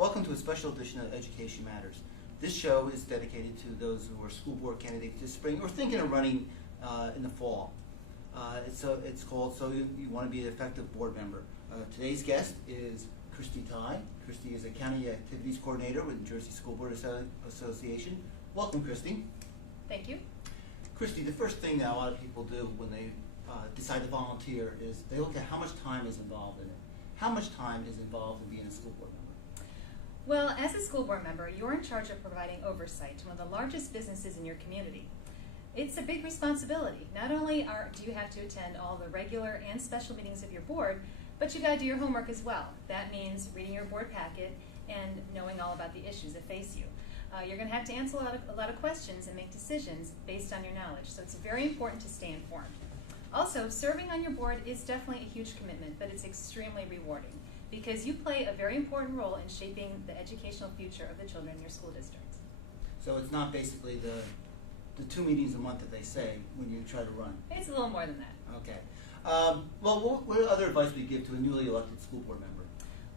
Welcome to a special edition of Education Matters. This show is dedicated to those who are school board candidates this spring or thinking of running in the fall. It's called So You Want to Be an Effective Board Member. Today's guest is Christy Tighe. Christy is a County Activities Coordinator with the Jersey School Board Association. Welcome, Christy. Thank you. Christy, the first thing that a lot of people do when they decide to volunteer is they look at how much time is involved in it. How much time is involved in being a school board member? Well, as a school board member, you're in charge of providing oversight to one of the largest businesses in your community. It's a big responsibility. Not only do you have to attend all the regular and special meetings of your board, but you got to do your homework as well. That means reading your board packet and knowing all about the issues that face you. You're going to have to answer a lot of questions and make decisions based on your knowledge, so it's very important to stay informed. Also, serving on your board is definitely a huge commitment, but it's extremely rewarding because you play a very important role in shaping the educational future of the children in your school district. So it's not basically the 2 meetings a month that they say when you try to run? It's a little more than that. Okay. Well, what other advice would you give to a newly elected school board member?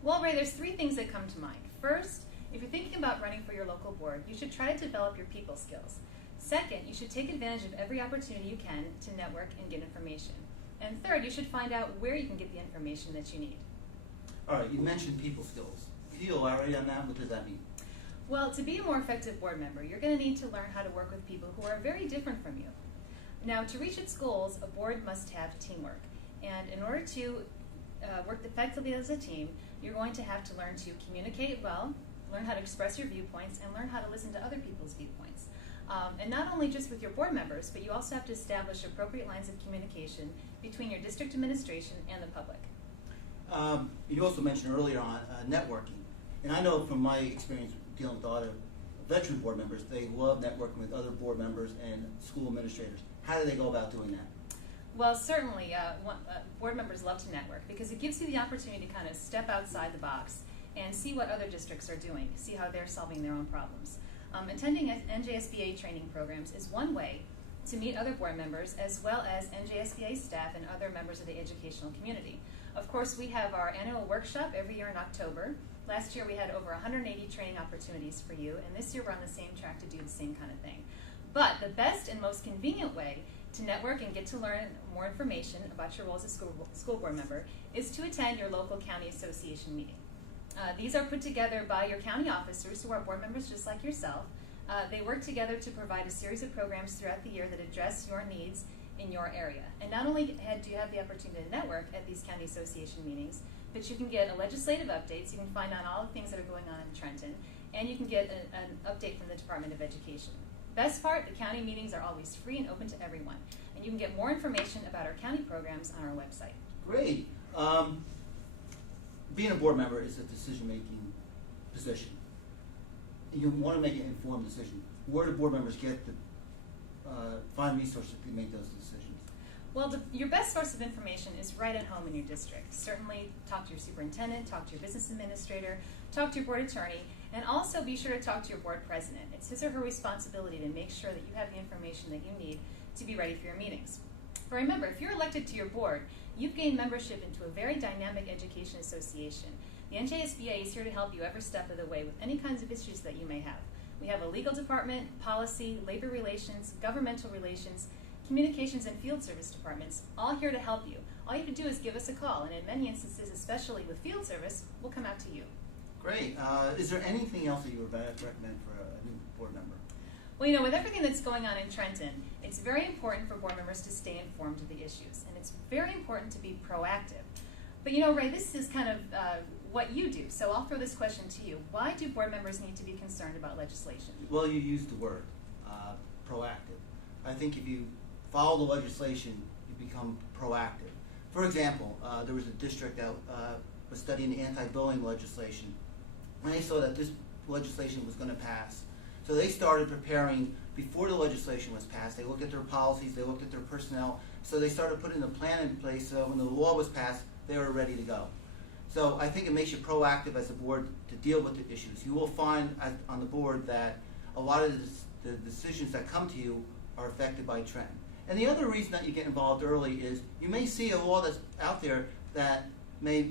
Well, Ray, there's 3 things that come to mind. First, if you're thinking about running for your local board, you should try to develop your people skills. Second, you should take advantage of every opportunity you can to network and get information. And third, you should find out where you can get the information that you need. All right, you mentioned people skills. Can you elaborate on that? What does that mean? Well, to be a more effective board member, you're going to need to learn how to work with people who are very different from you. Now, to reach its goals, a board must have teamwork. And in order to work effectively as a team, you're going to have to learn to communicate well, learn how to express your viewpoints, and learn how to listen to other people's viewpoints. And not only just with your board members, but you also have to establish appropriate lines of communication between your district administration and the public. You also mentioned earlier on networking. And I know from my experience dealing with a lot of veteran board members, they love networking with other board members and school administrators. How do they go about doing that? Well, certainly, board members love to network because it gives you the opportunity to kind of step outside the box and see what other districts are doing, see how they're solving their own problems. Attending NJSBA training programs is one way to meet other board members as well as NJSBA staff and other members of the educational community. Of course, we have our annual workshop every year in October. Last year we had over 180 training opportunities for you, and this year we're on the same track to do the same kind of thing. But the best and most convenient way to network and get to learn more information about your role as a school board member is to attend your local county association meeting. These are put together by your county officers who are board members just like yourself. They work together to provide a series of programs throughout the year that address your needs in your area. And not only do you have the opportunity to network at these county association meetings, but you can get a legislative updates, you can find out all the things that are going on in Trenton, and you can get an update from the Department of Education. Best part, the county meetings are always free and open to everyone. And you can get more information about our county programs on our website. Great. Being a board member is a decision-making position. You want to make an informed decision. Where do board members get the find resources to make those decisions? Well, your best source of information is right at home in your district. Certainly talk to your superintendent, talk to your business administrator, talk to your board attorney, and also be sure to talk to your board president. It's his or her responsibility to make sure that you have the information that you need to be ready for your meetings. But remember, if you're elected to your board, you've gained membership into a very dynamic education association. The NJSBA is here to help you every step of the way with any kinds of issues that you may have. We have a legal department, policy, labor relations, governmental relations, communications, and field service departments, all here to help you. All you have to do is give us a call, and in many instances, especially with field service, we'll come out to you. Great. Is there anything else that you would recommend for a new board member? Well, you know, with everything that's going on in Trenton, it's very important for board members to stay informed of the issues, and it's very important to be proactive. But you know, Ray, this is kind of what you do, so I'll throw this question to you. Why do board members need to be concerned about legislation? Well, you used the word proactive. I think if you follow the legislation, you become proactive. For example, there was a district that was studying the anti-bullying legislation, and they saw that this legislation was going to pass. So they started preparing before the legislation was passed. They looked at their policies, they looked at their personnel, so they started putting a plan in place so when the law was passed, they were ready to go. So I think it makes you proactive as a board to deal with the issues. You will find on the board that a lot of the decisions that come to you are affected by trend. And the other reason that you get involved early is you may see a law that's out there that may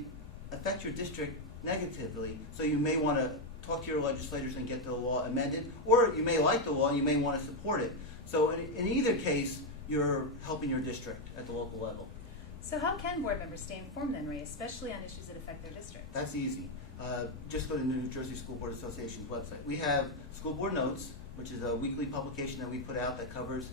affect your district negatively. So you may want to talk to your legislators and get the law amended, or you may like the law and you may want to support it. So in either case, you're helping your district at the local level. So how can board members stay informed then, Ray, especially on issues that affect their district? That's easy. Just go to the New Jersey School Board Association's website. We have School Board Notes, which is a weekly publication that we put out that covers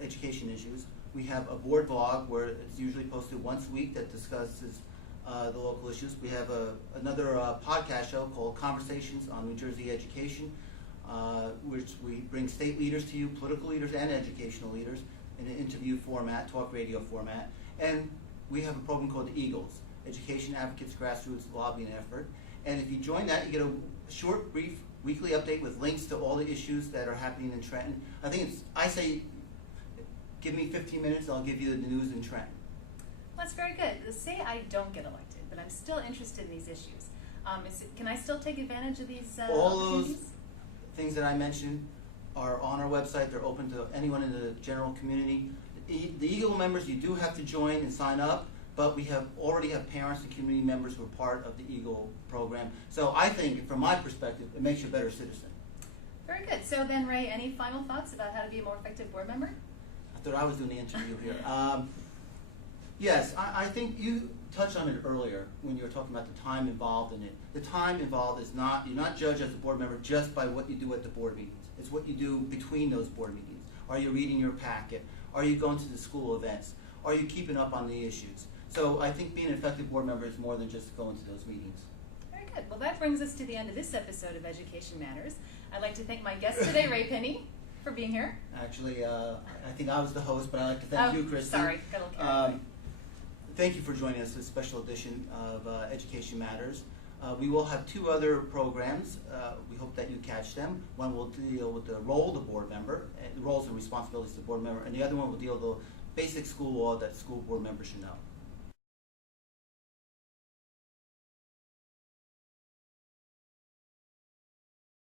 education issues. We have a board blog where it's usually posted once a week that discusses the local issues. We have another podcast show called Conversations on New Jersey Education, which we bring state leaders to you, political leaders and educational leaders, in an interview format, talk radio format. And we have a program called the Eagles, Education Advocates Grassroots Lobbying Effort. And if you join that, you get a short, brief, weekly update with links to all the issues that are happening in Trenton. I say, give me 15 minutes, I'll give you the news in Trenton. Well, that's very good. Say I don't get elected, but I'm still interested in these issues. Can I still take advantage of these all opportunities? those things that I mentioned are on our website. They're open to anyone in the general community. The Eagle members, you do have to join and sign up, but we already have parents and community members who are part of the Eagle program. So I think, from my perspective, it makes you a better citizen. Very good. So then, Ray, any final thoughts about how to be a more effective board member? I thought I was doing the interview here. Yes, I think you touched on it earlier when you were talking about the time involved in it. The time involved is you're not judged as a board member just by what you do at the board meetings. It's what you do between those board meetings. Are you reading your packet? Are you going to the school events? Are you keeping up on the issues? So I think being an effective board member is more than just going to those meetings. Very good. Well, that brings us to the end of this episode of Education Matters. I'd like to thank my guest today, Ray Penny, for being here. Actually, I think I was the host, but I'd like to thank you, Christy. Sorry, got a little carried away. Thank you for joining us for this special edition of Education Matters. We will have two other programs. We hope that you catch them. One will deal with the role of the board member, the roles and responsibilities of the board member, and the other one will deal with the basic school law that school board members should know.